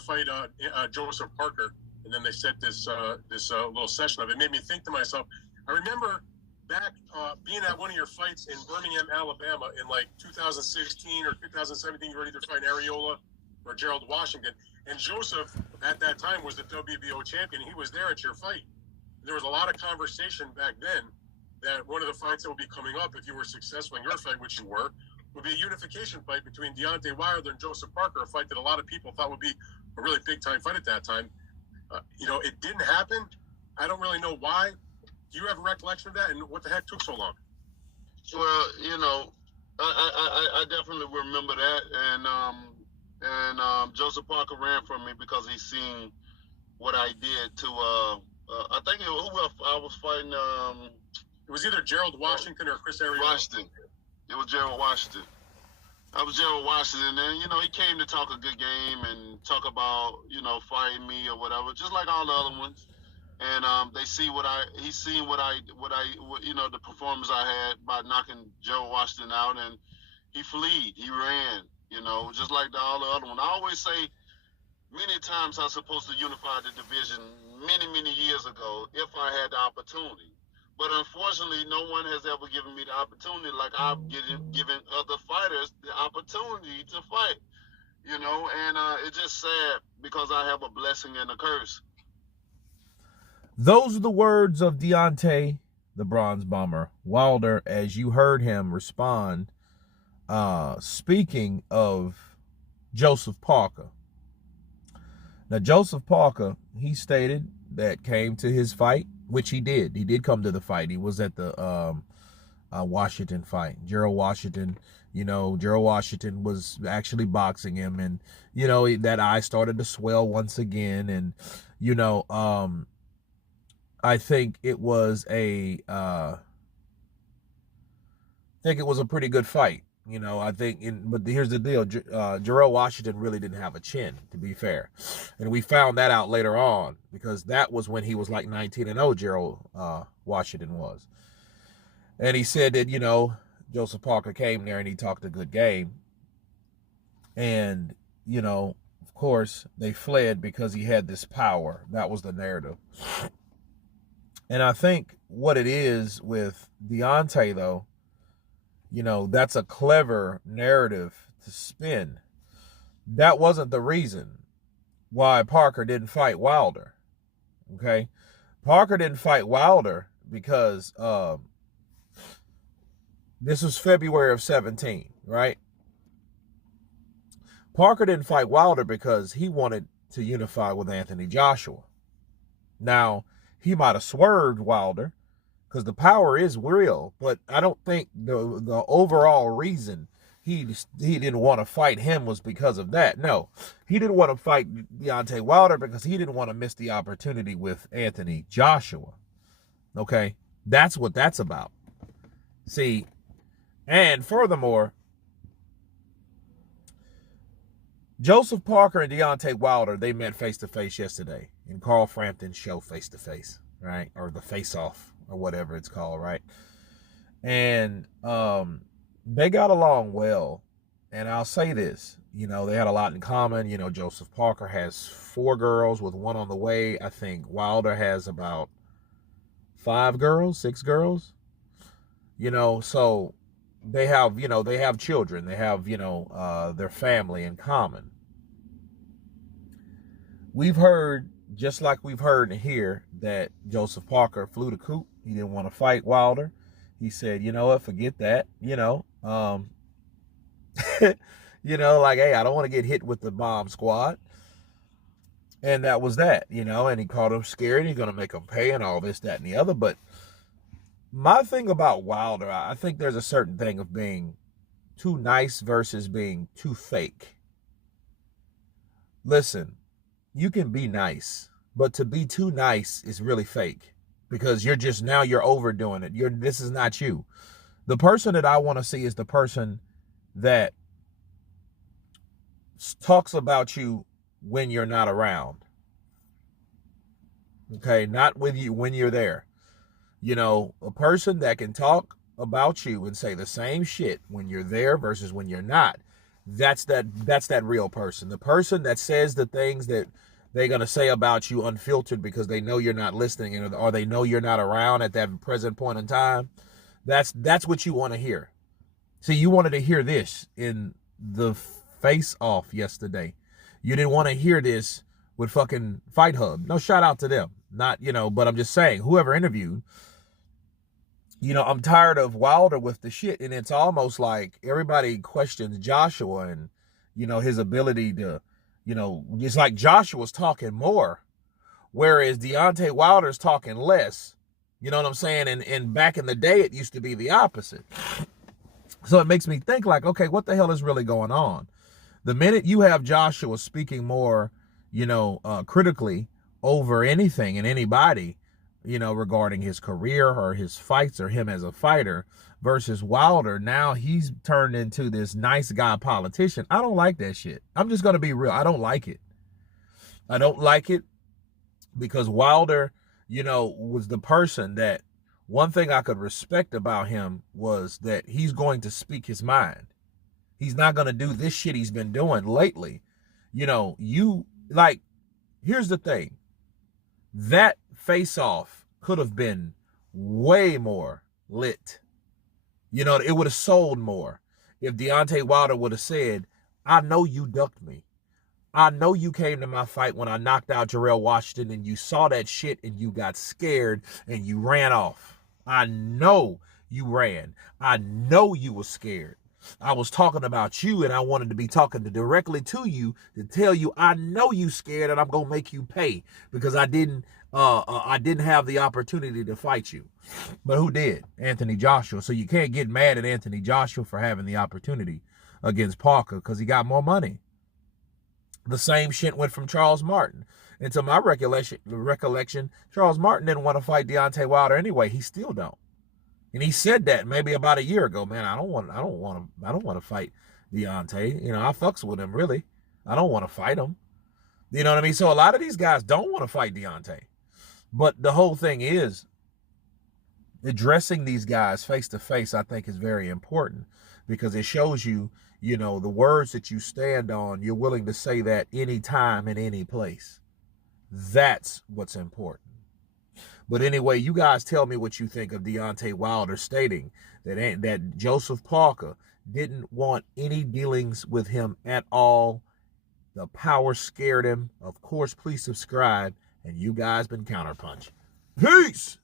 to fight Joseph Parker, and then they set this little session of it. It made me think to myself. I remember back being at one of your fights in Birmingham, Alabama, in like 2016 or 2017. You were either fighting Areola or Gerald Washington, and Joseph at that time was the WBO champion. He was there at your fight. There was a lot of conversation back then that one of the fights that would be coming up, if you were successful in your fight, which you were, would be a unification fight between Deontay Wilder and Joseph Parker, a fight that a lot of people thought would be a really big-time fight at that time. It didn't happen. I don't really know why. Do you have a recollection of that, and what the heck took so long? Well, I definitely remember that, and Joseph Parker ran from me because he seen what I did to, I think who I was fighting. It was either Gerald Washington or Chris Areola. Washington. It was Gerald Washington. I was Gerald Washington, and he came to talk a good game and talk about fighting me or whatever, just like all the other ones. And he's seen the performance I had by knocking Gerald Washington out, and he fled, he ran, just like all the other ones. I always say, many times I was supposed to unify the division many years ago if I had the opportunity. But unfortunately, no one has ever given me the opportunity like I've given other fighters the opportunity to fight. And it's just sad because I have a blessing and a curse. Those are the words of Deontay, the Bronze Bomber Wilder, as you heard him respond, speaking of Joseph Parker. Now, Joseph Parker, he stated that came to his fight, which he did. He did come to the fight. He was at the Washington fight. Gerald Washington, Gerald Washington was actually boxing him, and, that eye started to swell once again. And, I think it was a pretty good fight. But here's the deal. Gerald Washington really didn't have a chin, to be fair. And we found that out later on, because that was when he was like 19-0, Gerald Washington was. And he said that, Joseph Parker came there and he talked a good game. And, of course, they fled because he had this power. That was the narrative. And I think what it is with Deontay, though, that's a clever narrative to spin. That wasn't the reason why Parker didn't fight Wilder. Okay? Parker didn't fight Wilder because this was February of 17, right? Parker didn't fight Wilder because he wanted to unify with Anthony Joshua. Now, he might have swerved Wilder, because the power is real, but I don't think the overall reason he didn't want to fight him was because of that. No, he didn't want to fight Deontay Wilder because he didn't want to miss the opportunity with Anthony Joshua. Okay, that's what that's about. See, and furthermore, Joseph Parker and Deontay Wilder, they met face-to-face yesterday in Carl Frampton's show Face-to-Face, right? Or the Face-Off, or whatever it's called, right? And they got along well. And I'll say this, they had a lot in common. Joseph Parker has 4 girls with 1 on the way. I think Wilder has about 5 girls, 6 girls. So they have, they have children. They have, their family in common. We've heard, just like we've heard here, that Joseph Parker flew the coop. He didn't want to fight Wilder. He said, you know what, forget that. Hey, I don't want to get hit with the bomb squad. And that was that, and he called him scared. He's going to make him pay and all this, that, and the other. But my thing about Wilder, I think there's a certain thing of being too nice versus being too fake. Listen, you can be nice, but to be too nice is really fake, because you're overdoing it. This is not you. The person that I want to see is the person that talks about you when you're not around. Okay, not with you when you're there. A person that can talk about you and say the same shit when you're there versus when you're not. that's that real person. The person that says the things that they're going to say about you unfiltered because they know you're not listening, or they know you're not around at that present point in time. That's what you want to hear. See, you wanted to hear this in the face-off yesterday. You didn't want to hear this with fucking Fight Hub. No, shout out to them. Not, but I'm just saying, whoever interviewed, I'm tired of Wilder with the shit. And it's almost like everybody questions Joshua and, his ability to, it's like Joshua's talking more, whereas Deontay Wilder's talking less. You know what I'm saying? And back in the day, it used to be the opposite. So it makes me think like, okay, what the hell is really going on? The minute you have Joshua speaking more, critically over anything and anybody, regarding his career or his fights or him as a fighter versus Wilder, now he's turned into this nice guy politician. I don't like that shit. I'm just going to be real. I don't like it. I don't like it because Wilder, was the person that one thing I could respect about him was that he's going to speak his mind. He's not going to do this shit he's been doing lately. Here's the thing. That face-off could have been way more lit. It would have sold more if Deontay Wilder would have said, I know you ducked me. I know you came to my fight when I knocked out Jarrell Washington and you saw that shit and you got scared and you ran off. I know you ran. I know you were scared. I was talking about you and I wanted to be talking directly to you to tell you I know you scared and I'm going to make you pay because I didn't have the opportunity to fight you. But who did? Anthony Joshua. So you can't get mad at Anthony Joshua for having the opportunity against Parker because he got more money. The same shit went from Charles Martin. And to my recollection, Charles Martin didn't want to fight Deontay Wilder anyway. He still don't. And he said that maybe about a year ago, man, I don't want to fight Deontay. I fucks with him, really. I don't want to fight him. You know what I mean? So a lot of these guys don't want to fight Deontay. But the whole thing is, addressing these guys face to face, I think, is very important because it shows you, the words that you stand on, you're willing to say that anytime in any place. That's what's important. But anyway, you guys tell me what you think of Deontay Wilder stating that Joseph Parker didn't want any dealings with him at all. The power scared him. Of course, please subscribe. And you guys been Counterpunch. Peace!